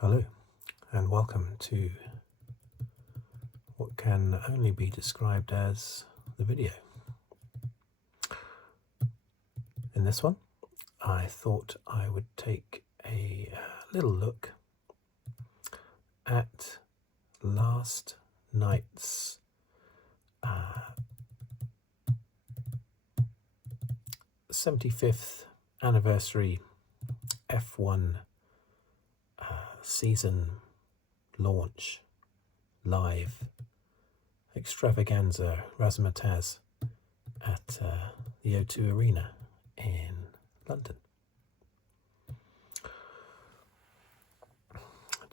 Hello and welcome to what can only be described as the video. In this one, I thought I would take a little look at last night's 75th anniversary F1 season launch live extravaganza razzmatazz at the O2 Arena in London.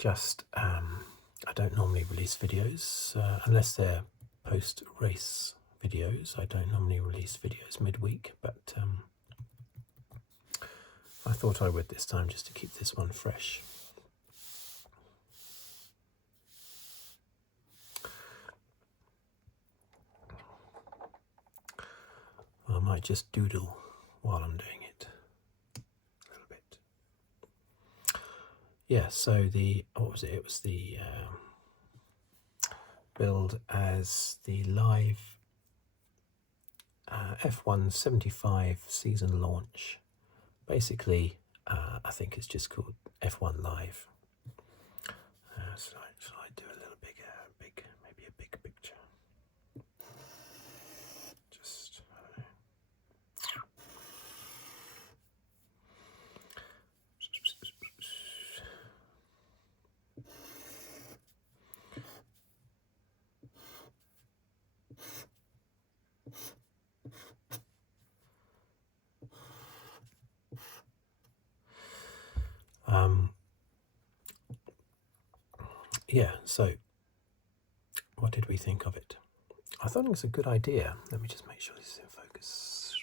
I don't normally release videos unless they're post-race videos. I don't normally release videos midweek, but I thought I would this time just to keep this one fresh. I might just doodle while I'm doing it a little bit. Yeah, so what was it? It was the build as the live F1 75 season launch. Basically, I think it's just called F1 Live. So I do a little maybe a big picture. Just, I don't know. Yeah, so what did we think of it? I thought it was a good idea. Let me just make sure this is in focus.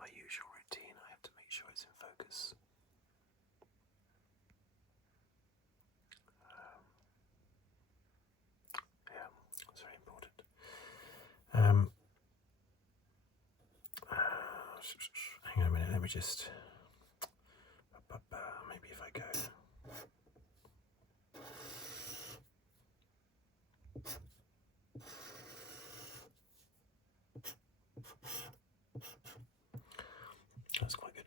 My usual routine, I have to make sure it's in focus. Yeah, that's very important. Hang on a minute, let me just... Maybe if I go... That's quite good.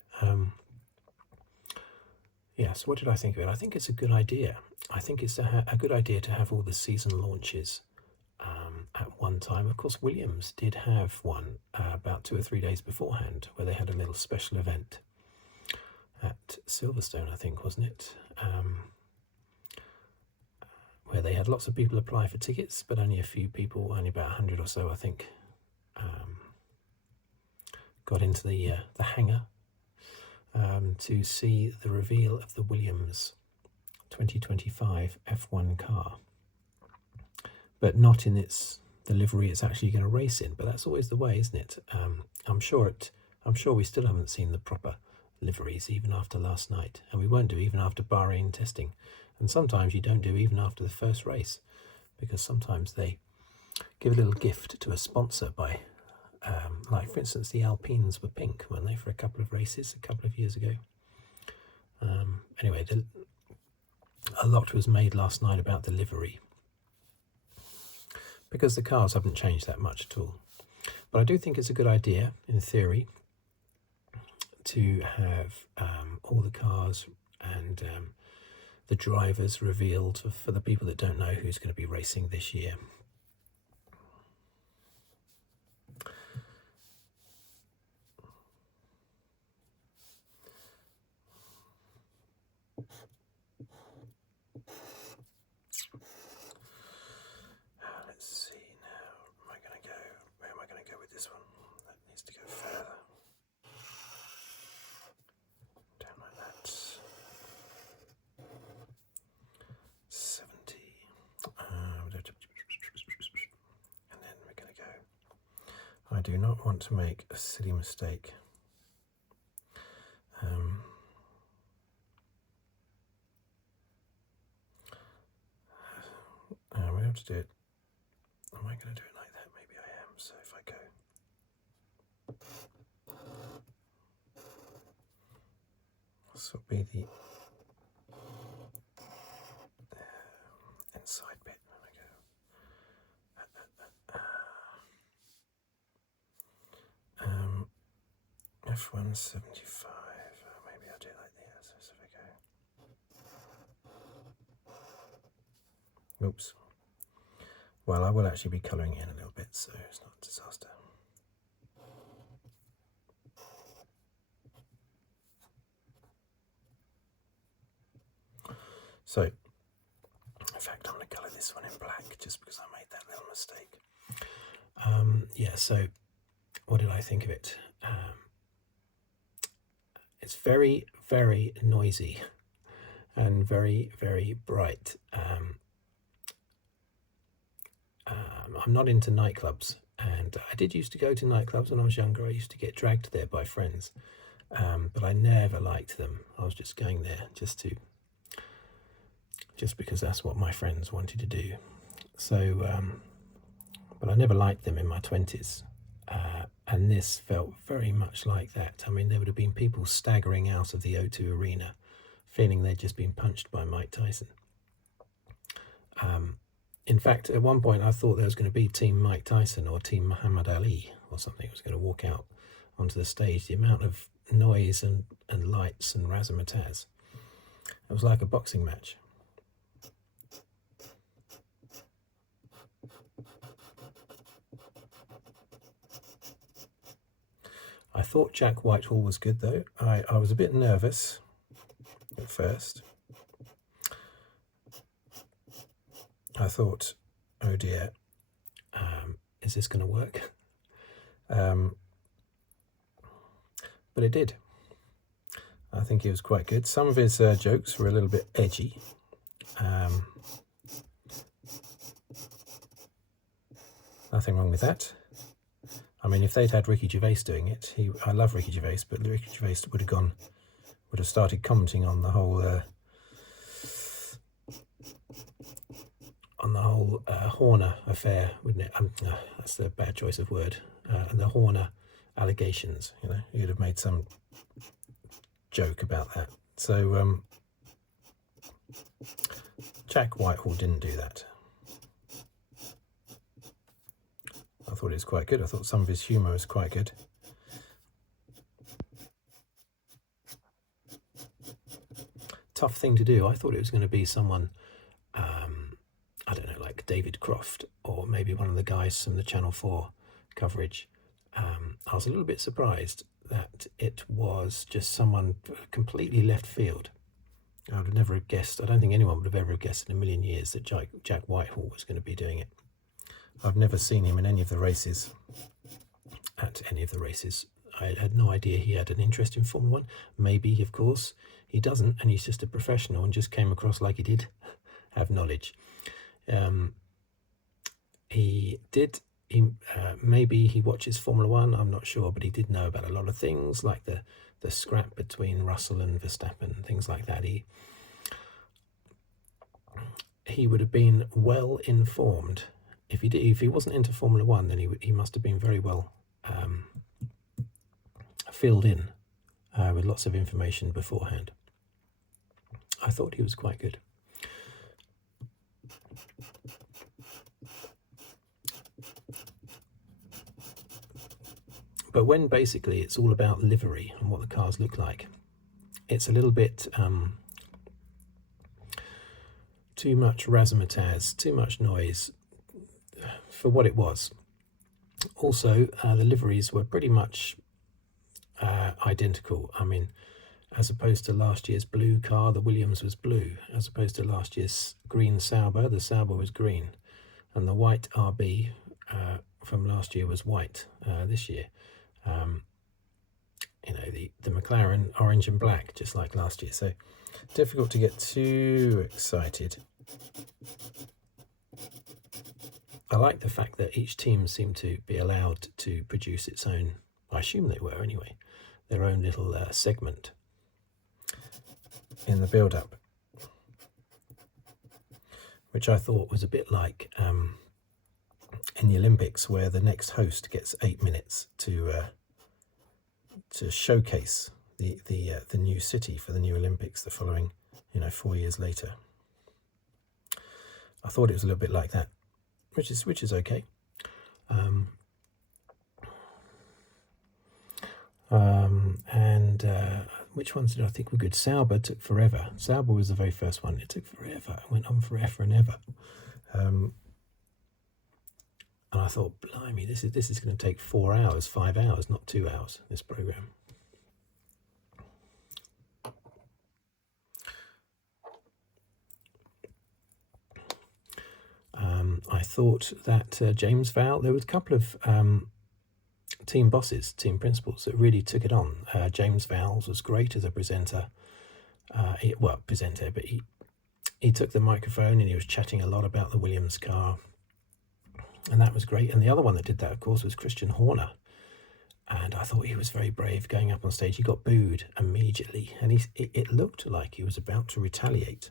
Yeah, so what did I think of it? I think it's a good idea. I think it's a good idea to have all the season launches at one time. Of course, Williams did have one about 2 or 3 days beforehand where they had a little special event at Silverstone, I think, wasn't it? Where they had lots of people apply for tickets, but only a few people, only about 100 or so, I think, got into the hangar to see the reveal of the Williams 2025 F1 car, but not in the livery it's actually going to race in. But that's always the way, isn't it? I'm sure we still haven't seen the proper liveries even after last night, and we won't do even after Bahrain testing. And sometimes you don't do even after the first race, because sometimes they give a little gift to a sponsor by, like for instance, the Alpines were pink, weren't they, for a couple of races a couple of years ago. Anyway, a lot was made last night about the livery, because the cars haven't changed that much at all. But I do think it's a good idea, in theory, to have all the cars and the drivers revealed for the people that don't know who's going to be racing this year. Let's see now. Where am I going to go with this one? That needs to go further. Down like that. 70. And then we're going to go. I do not want to make a silly mistake. We have to do it. Am I going to do it like that? Maybe I am. So if I go This will be the inside bit. There we go. F175. Maybe I'll do like this. If I go. Oops. Well, I will actually be colouring in a little bit, so it's not a disaster. So, in fact, I'm going to colour this one in black just because I made that little mistake. Yeah, so what did I think of it? It's very, very noisy and very, very bright. I'm not into nightclubs, and I did used to go to nightclubs when I was younger. I used to get dragged there by friends, but I never liked them. I was just going there just because that's what my friends wanted to do. So, but I never liked them in my 20s, and this felt very much like that. I mean, there would have been people staggering out of the O2 arena, feeling they'd just been punched by Mike Tyson. In fact, at one point I thought there was going to be Team Mike Tyson or Team Muhammad Ali or something was going to walk out onto the stage. The amount of noise and lights and razzmatazz. It was like a boxing match. I thought Jack Whitehall was good though. I was a bit nervous at first. I thought, oh dear, is this going to work? But it did. I think he was quite good. Some of his jokes were a little bit edgy. Nothing wrong with that. I mean, if they'd had Ricky Gervais doing it, I love Ricky Gervais, but Ricky Gervais would have started commenting on the whole Horner affair, wouldn't it? That's a bad choice of word. And the Horner allegations, you know, he'd have made some joke about that. So Jack Whitehall didn't do that. I thought it was quite good. I thought some of his humour was quite good. Tough thing to do. I thought it was going to be someone, I don't know, like David Croft or maybe one of the guys from the Channel 4 coverage. I was a little bit surprised that it was just someone completely left field. I would have never guessed, I don't think anyone would have ever guessed in a million years that Jack Whitehall was going to be doing it. I've never seen him in any of the races, at any of the races. I had no idea he had an interest in Formula 1. Maybe, of course, he doesn't, and he's just a professional and just came across like he did have knowledge. Maybe he watches Formula 1, I'm not sure, but he did know about a lot of things, like the scrap between Russell and Verstappen, things like that. He would have been well informed. If he wasn't into Formula 1, then he must have been very well filled in with lots of information beforehand. I thought he was quite good. But when basically it's all about livery and what the cars look like, it's a little bit too much razzmatazz, too much noise for what it was. Also, the liveries were pretty much identical. I mean, as opposed to last year's blue car, the Williams was blue. As opposed to last year's green Sauber, the Sauber was green. And the white RB from last year was white this year. You know, the McLaren orange and black, just like last year. So difficult to get too excited. I like the fact that each team seemed to be allowed to produce its own, I assume they were anyway, their own little segment in the build-up, which I thought was a bit like in the Olympics, where the next host gets 8 minutes to showcase the new city for the new Olympics the following, 4 years later. I thought it was a little bit like that, which is okay. Which ones did I think were good? Sauber took forever. Sauber was the very first one. It took forever. It went on forever and ever. And I thought, blimey, this is going to take 4 hours, 5 hours, not 2 hours, this program. I thought that James Vowell, there was a couple of team bosses, team principals that really took it on. James Vowell was great as a presenter. But he took the microphone and he was chatting a lot about the Williams car. And that was great. And the other one that did that, of course, was Christian Horner. And I thought he was very brave going up on stage. He got booed immediately. And it looked like he was about to retaliate.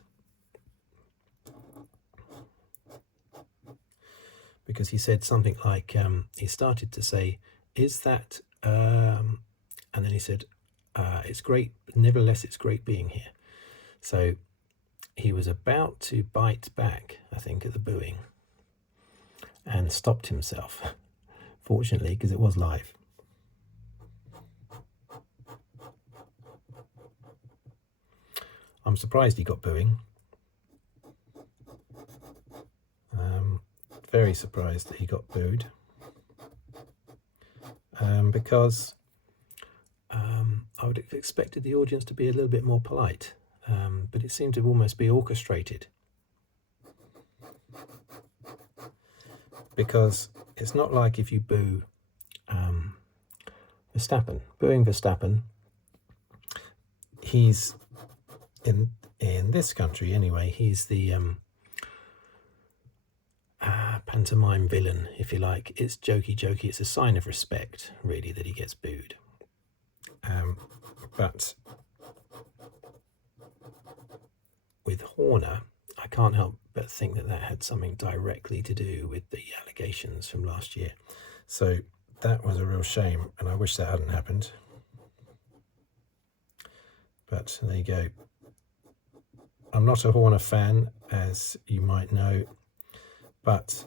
Because he said something like, he started to say, is that, and then he said, it's great, nevertheless, it's great being here. So he was about to bite back, I think, at the booing and stopped himself, fortunately, because it was live. I'm surprised he got booing. Very surprised that he got booed. Because I would have expected the audience to be a little bit more polite, but it seemed to almost be orchestrated. Because it's not like if you boo Verstappen. Booing Verstappen, he's, in this country anyway, he's the pantomime villain, if you like. It's jokey. It's a sign of respect, really, that he gets booed. But with Horner, I can't help but think that had something directly to do with the allegations from last year. So that was a real shame, and I wish that hadn't happened. But there you go. I'm not a Horner fan, as you might know, but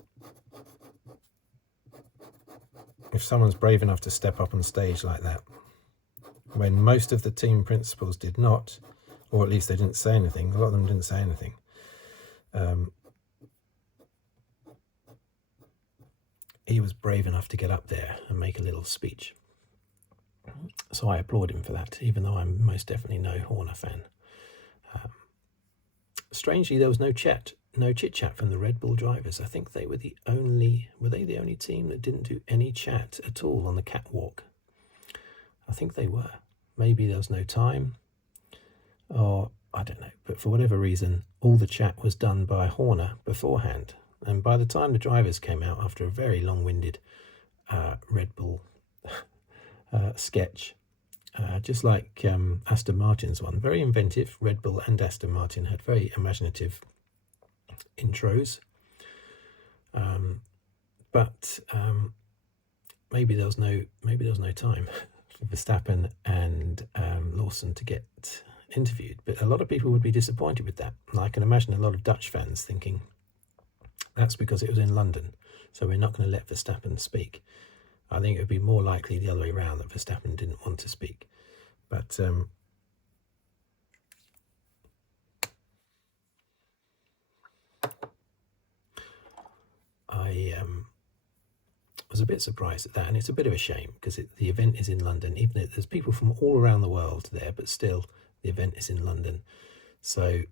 if someone's brave enough to step up on stage like that, when most of the team principals did not, or at least they didn't say anything, a lot of them didn't say anything, he was brave enough to get up there and make a little speech. So I applaud him for that, even though I'm most definitely no Horner fan. Strangely, there was no chit-chat from the Red Bull drivers. I think they were the only team that didn't do any chat at all on the catwalk? I think they were. Maybe there was no time, or I don't know. But for whatever reason, all the chat was done by Horner beforehand. And by the time the drivers came out, after a very long-winded Red Bull sketch, just like Aston Martin's one, very inventive. Red Bull and Aston Martin had very imaginative intros, but maybe there was no time for Verstappen and Lawson to get interviewed. But a lot of people would be disappointed with that. And I can imagine a lot of Dutch fans thinking that's because it was in London, so we're not going to let Verstappen speak. I think it would be more likely the other way around, that Verstappen didn't want to speak. But I was a bit surprised at that, and it's a bit of a shame because the event is in London, even though there's people from all around the world there, but still the event is in London. So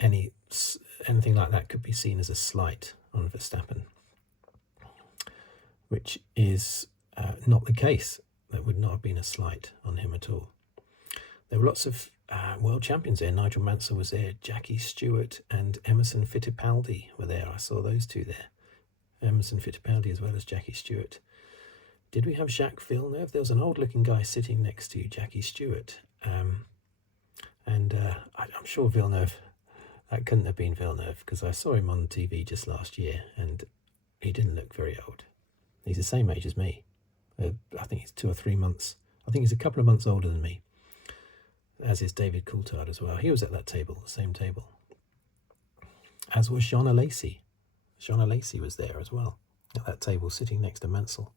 anything like that could be seen as a slight on Verstappen, which is not the case. That would not have been a slight on him at all. There were lots of world champions there. Nigel Mansell was there, Jackie Stewart and Emerson Fittipaldi were there. I saw those two there. Emerson Fittipaldi as well as Jackie Stewart. Did we have Jacques Villeneuve? There was an old-looking guy sitting next to Jackie Stewart. I'm sure Villeneuve, that couldn't have been Villeneuve, because I saw him on TV just last year and he didn't look very old. He's the same age as me. I think he's 2 or 3 months. I think he's a couple of months older than me. as is David Coulthard as well. He was at that table, the same table. As was Jean Alesi. Jean Alesi was there as well, at that table, sitting next to Mansell.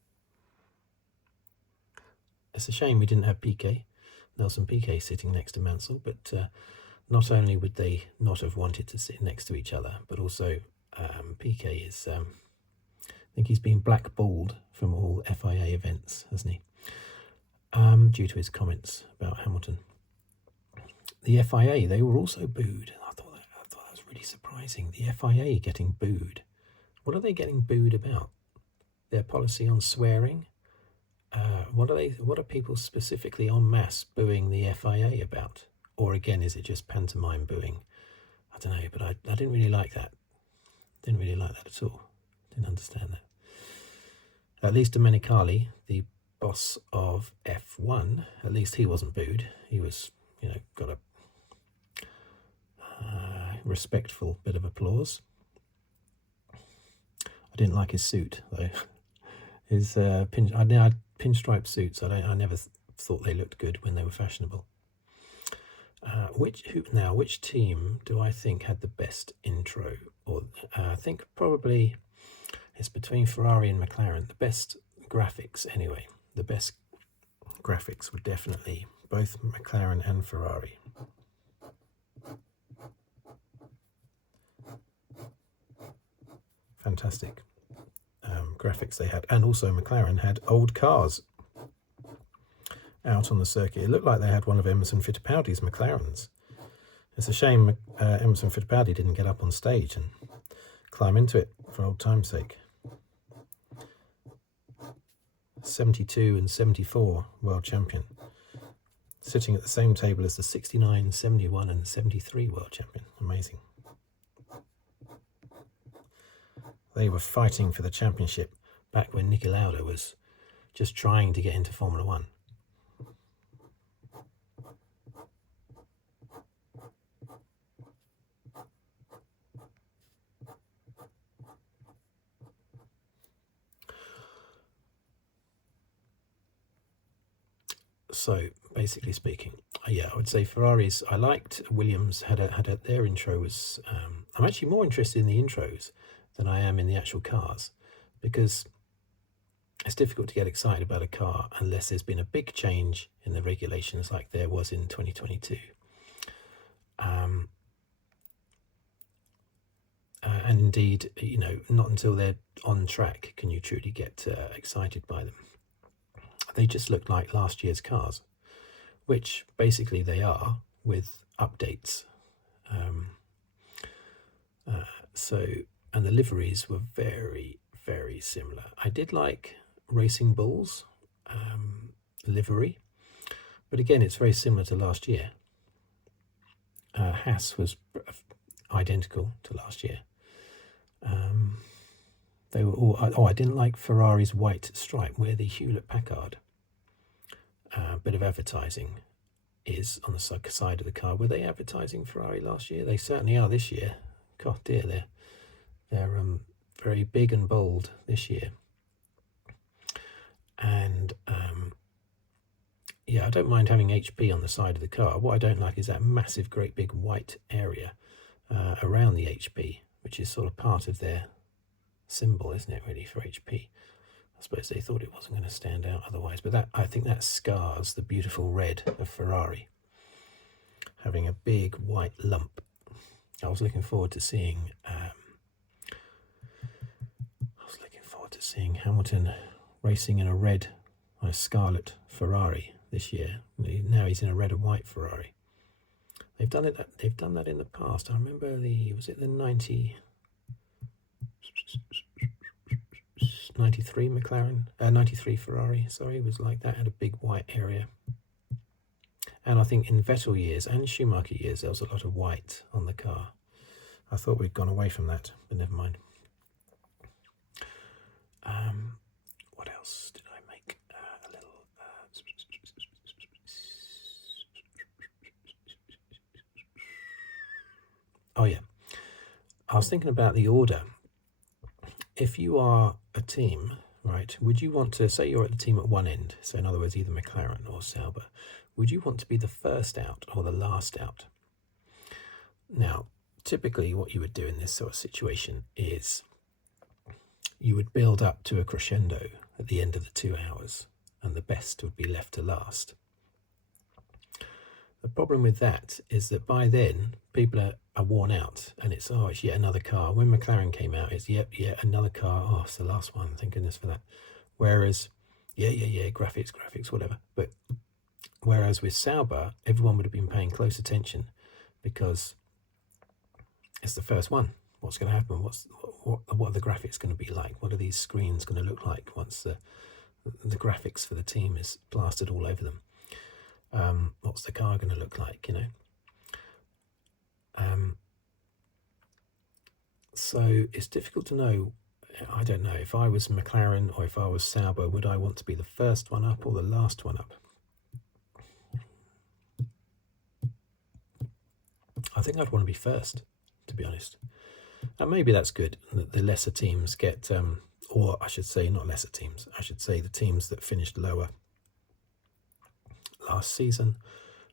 It's a shame we didn't have Piquet, Nelson Piquet, sitting next to Mansell, but not only would they not have wanted to sit next to each other, but also Piquet is, I think he's been blackballed from all FIA events, hasn't he? Due to his comments about Hamilton. The FIA, they were also booed. I thought that was really surprising. The FIA getting booed. What are they getting booed about? Their policy on swearing? What are people specifically en masse booing the FIA about? Or again, is it just pantomime booing? I don't know, but I didn't really like that. Didn't really like that at all. Didn't understand that. At least Domenicali, the boss of F1, at least he wasn't booed. He was, got a respectful bit of applause. I didn't like his suit though. His pinstripe suits. I never thought they looked good when they were fashionable. Which team do I think had the best intro? Or I think probably it's between Ferrari and McLaren. The best graphics, anyway. The best graphics were definitely both McLaren and Ferrari. Fantastic graphics they had, and also McLaren had old cars out on the circuit. It looked like they had one of Emerson Fittipaldi's McLarens. It's a shame Emerson Fittipaldi didn't get up on stage and climb into it for old time's sake. 72 and 74 world champion, sitting at the same table as the 69, 71 and 73 world champion. Amazing. They were fighting for the championship back when Niki Lauda was just trying to get into Formula One. So basically speaking, I would say Ferraris. I liked Williams had their intro was. I'm actually more interested in the intros than I am in the actual cars, because it's difficult to get excited about a car unless there's been a big change in the regulations like there was in 2022. And indeed, not until they're on track can you truly get excited by them. They just look like last year's cars, which basically they are, with updates. And the liveries were very, very similar. I did like Racing Bull's livery, but again, it's very similar to last year. Haas was identical to last year. They were all. I didn't like Ferrari's white stripe where the Hewlett-Packard bit of advertising is on the side of the car. Were they advertising Ferrari last year? They certainly are this year. God dear, they're very big and bold this year. And I don't mind having HP on the side of the car. What I don't like is that massive, great big white area around the HP, which is sort of part of their symbol, isn't it, really, for HP? I suppose they thought it wasn't going to stand out otherwise, but I think that scars the beautiful red of Ferrari, having a big white lump. I was looking forward to seeing Hamilton racing in a scarlet Ferrari this year. Now he's in a red and white Ferrari. They've done that in the past. I remember was it the 93 McLaren, 93 Ferrari, sorry, was like that, had a big white area. And I think in Vettel years and Schumacher years, there was a lot of white on the car. I thought we'd gone away from that, but never mind. What else did I make? A little... Oh yeah, I was thinking about the order. If you are a team, right, would you want to, say you're at the team at one end, so in other words, either McLaren or Sauber, would you want to be the first out or the last out? Now, typically what you would do in this sort of situation is you would build up to a crescendo at the end of the 2 hours, and the best would be left to last. The problem with that is that by then people are worn out, and it's yet another car. When McLaren came out, it's yet another car. Oh, it's the last one. Thank goodness for that. Whereas, graphics, whatever. But whereas with Sauber, everyone would have been paying close attention because it's the first one. What's going to happen? What are the graphics going to be like? What are these screens going to look like once the graphics for the team is plastered all over them? What's the car going to look like, so it's difficult to know. I don't know. If I was McLaren or if I was Sauber, would I want to be the first one up or the last one up? I think I'd want to be first, to be honest. And maybe that's good, that the lesser teams get, or I should say not lesser teams, I should say the teams that finished lower last season,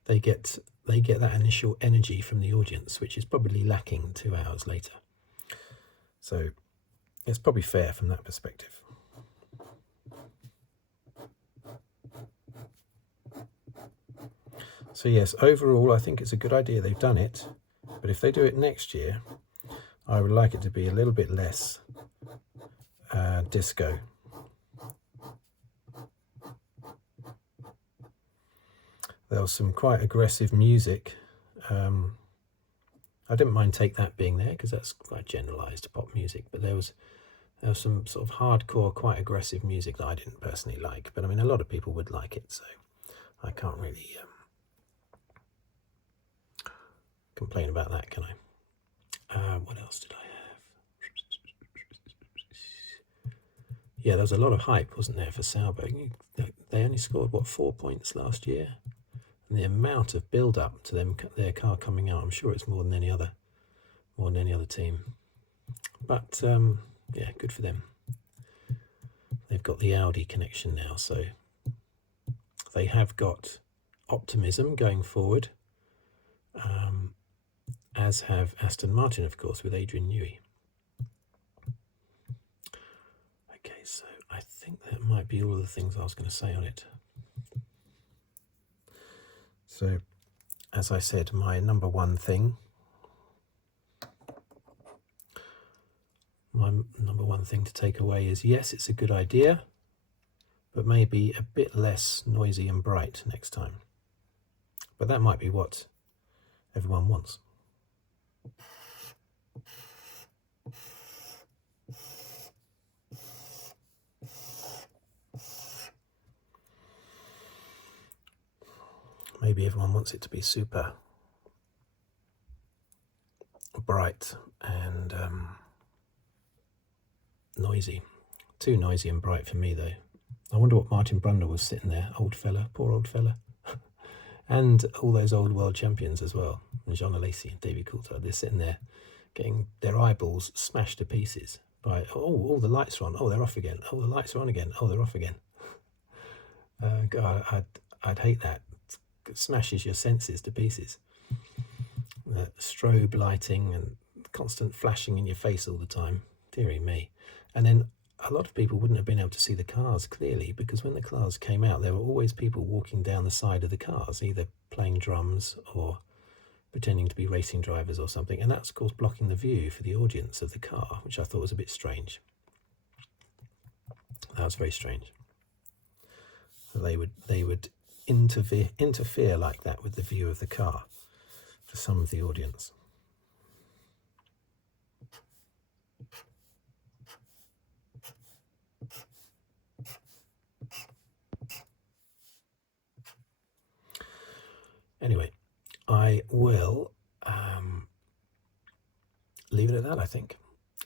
they get that initial energy from the audience, which is probably lacking 2 hours later. So it's probably fair from that perspective. So yes, overall I think it's a good idea they've done it, but if they do it next year, I would like it to be a little bit less disco. There was some quite aggressive music. I didn't mind Take That being there because that's quite generalised pop music, but there was some sort of hardcore, quite aggressive music that I didn't personally like. But I mean, a lot of people would like it, so I can't really complain about that, can I? What else did I have? Yeah, there was a lot of hype, wasn't there, for Sauber? They only scored, 4 points last year? And the amount of build-up to their car coming out, I'm sure it's more than any other team. But yeah, good for them. They've got the Audi connection now, so they have got optimism going forward, as have Aston Martin, of course, with Adrian Newey. Okay, so I think that might be all of the things I was going to say on it. So, as I said, my number one thing to take away is, yes, it's a good idea, but maybe a bit less noisy and bright next time. But that might be what everyone wants. Maybe everyone wants it to be super bright and noisy. Too noisy and bright for me, though. I wonder what Martin Brundle was sitting there, old fella, poor old fella. And all those old world champions as well, Jean Alesi and Davy Coulthard. They're sitting there getting their eyeballs smashed to pieces by, all the lights are on, they're off again, the lights are on again, they're off again. God, I'd hate that. It smashes your senses to pieces. Strobe lighting and constant flashing in your face all the time. Dearie me. And then a lot of people wouldn't have been able to see the cars clearly, because when the cars came out, there were always people walking down the side of the cars, either playing drums or pretending to be racing drivers or something. And that's, of course, blocking the view for the audience of the car, which I thought was a bit strange. That was very strange. They would interfere like that with the view of the car for some of the audience. Anyway, I will leave it at that, I think.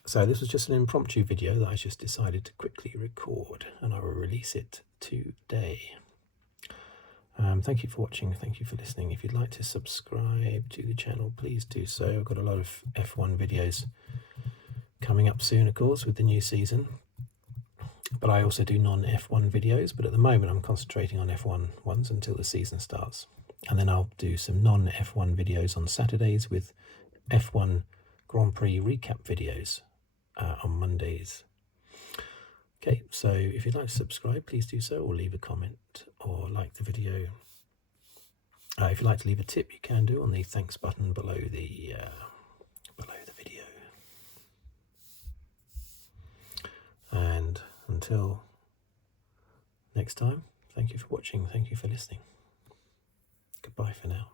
So this was just an impromptu video that I just decided to quickly record, and I will release it today. Thank you for watching, thank you for listening. If you'd like to subscribe to the channel, please do so. I've got a lot of F1 videos coming up soon, of course, with the new season. But I also do non-F1 videos, but at the moment I'm concentrating on F1 ones until the season starts. And then I'll do some non-F1 videos on Saturdays with F1 Grand Prix recap videos on Mondays. Okay, so if you'd like to subscribe, please do so, or leave a comment, or like the video. If you'd like to leave a tip, you can do on the thanks button below the video. And until next time, thank you for watching, thank you for listening. Goodbye for now.